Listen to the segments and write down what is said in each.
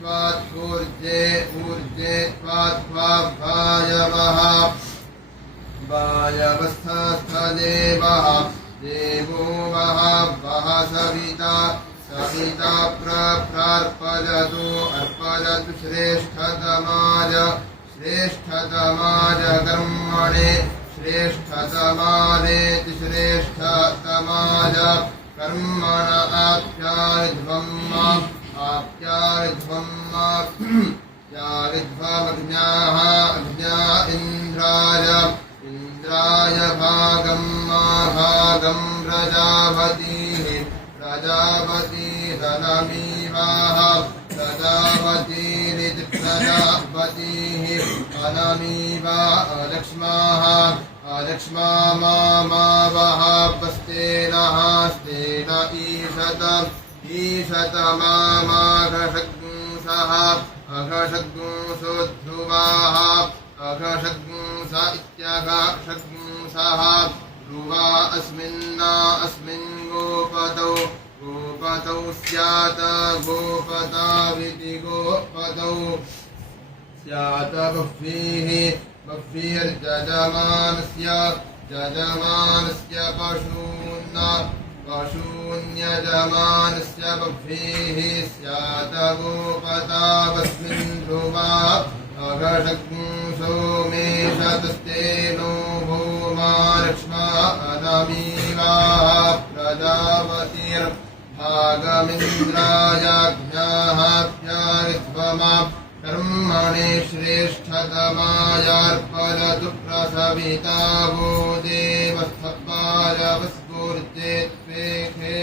त्वात्पूर्जे ऊर्जे त्वात्वायवः वायवस्थस्थदेवः देवो वः वः सविता सविता प्रार्पयतु अर्पयतु श्रेष्ठतमाय श्रेष्ठतमाय कर्मणे श्रेष्ठतमानेति श्रेष्ठतमाय कर्मण आप्यारिध्वमग्न्याः अग्न्या इन्द्राय इन्द्राय भागं भागं प्रजापतिः प्रजापतिरनमीवाः प्रजापतिरिति प्रजापतिः अनमीवा अलक्ष्माः अलक्ष्मा मावः स्तेनः स्तेन ईशत माघषग्ंसः अघषग्ंसो ध्रुवाः अघषग्ंस इत्यघषग्ंसः ध्रुवा अस्मिन् गोपतौ गोपतौ स्यात् गोपताविति गोपतौ स्यात् बह्वीः बह्वीर्यजमानस्य पशून्यजमानस्य बह्वीः स्यात् गोपतावस्मिन् ध्रुवा अघषग्ंसो मेषतस्तेनो भूमा लक्ष्मा अनमीवाः प्रजापतिर्भागमिन्द्रायाज्ञाः प्यारिध्वमा कर्मणे श्रेष्ठतमायार्पयतु प्रसविता वो देवस्थपायवस्फूर्जे त्वेखे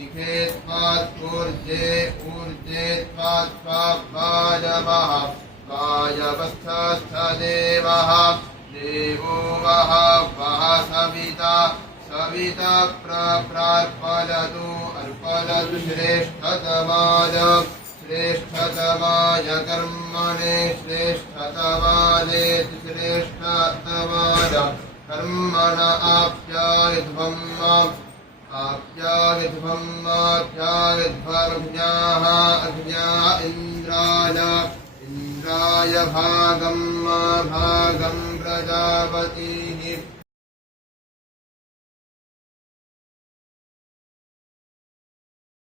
इखे त्वात्पूर्जे ऊर्जे त्वात्वायवः वायवस्थस्थदेवः देवो वः वः सविता सविता प्रार्पयतु अर्पयतु श्रेष्ठतमाय श्रेष्ठतमाय कर्मणे श्रेष्ठतमानेति श्रेष्ठतमाय कर्मण आप्यायध्वमग्न्याः अग्न्या इन्द्राय भागं भागं प्रजापतिः